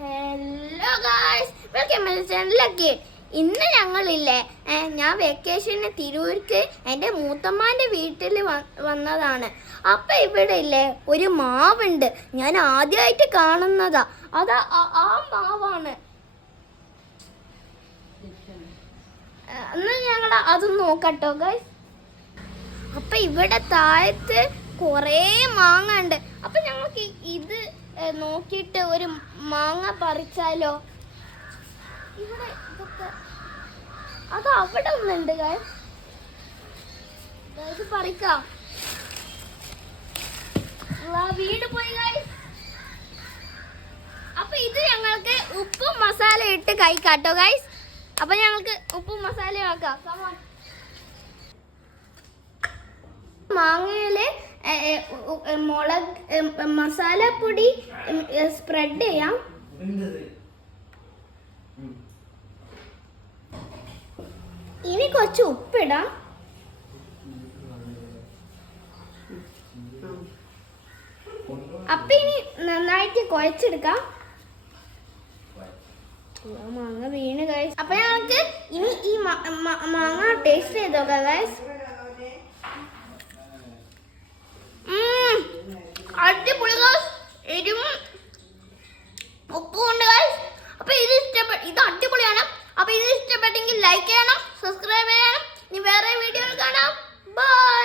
Hello guys, welcome to ചാനലിലേക്ക്. ഇന്ന് ഞങ്ങളില്ലേ, ഞാൻ വെക്കേഷന് തിരൂർക്ക് എൻ്റെ മൂത്തമ്മാൻ്റെ വീട്ടിൽ വന്നതാണ്. അപ്പം ഇവിടെ ഇല്ലേ ഒരു മാവുണ്ട്. ഞാൻ ആദ്യമായിട്ട് കാണുന്നതാ. അതാ ആ മാവാണ്. എന്നാൽ ഞങ്ങൾ അത് നോക്കട്ടോ ഗായ്സ്. അപ്പം ഇവിടെ താഴത്ത് കുറേ മാങ്ങ ഉണ്ട്. അപ്പം ഞങ്ങൾക്ക് ഇത് നോക്കിയിട്ട് ഒരു മാങ്ങ പറിച്ചാലോ? ഇവിടെ ഇതൊക്കെ അത് അവിടെ ഒന്നുണ്ട് ഗായ്സ്, പറിക്കാം. വീട് പോയി ഗായ്സ്. അപ്പൊ ഇത് ഞങ്ങൾക്ക് ഉപ്പും മസാല ഇട്ട് കഴിക്കാട്ടോ ഗായ്സ്. അപ്പൊ ഞങ്ങൾക്ക് ഉപ്പും മസാലയും ആക്കാം. മാങ്ങയില് മുളക് മസാലപ്പൊടി സ്പ്രെഡ് ചെയ്യാം. ഇനി കുറച്ച് ഉപ്പിടാം. അപ്പൊ ഇനി നന്നായിട്ട് കുഴച്ചെടുക്കാം. മാങ്ങ വീണ് ഗൈസ്. അപ്പൊ ഞങ്ങൾക്ക് ഇനി ഈ മാങ്ങ ടേസ്റ്റ് ചെയ്ത് നോക്കാം ഗൈസ്. അടിപൊളി ഗൈസ്, എരിവും ഉപ്പും ഉണ്ട് ഗൈസ്. അപ്പൊ ഇത് അടിപൊളിയാണ്. അപ്പൊ ഇത് ഇഷ്ടപ്പെട്ടെങ്കിൽ ലൈക്ക് ചെയ്യണം, സബ്സ്ക്രൈബ് ചെയ്യണം. ഇനി വേറെ വീഡിയോയിൽ കാണാം. ബൈ.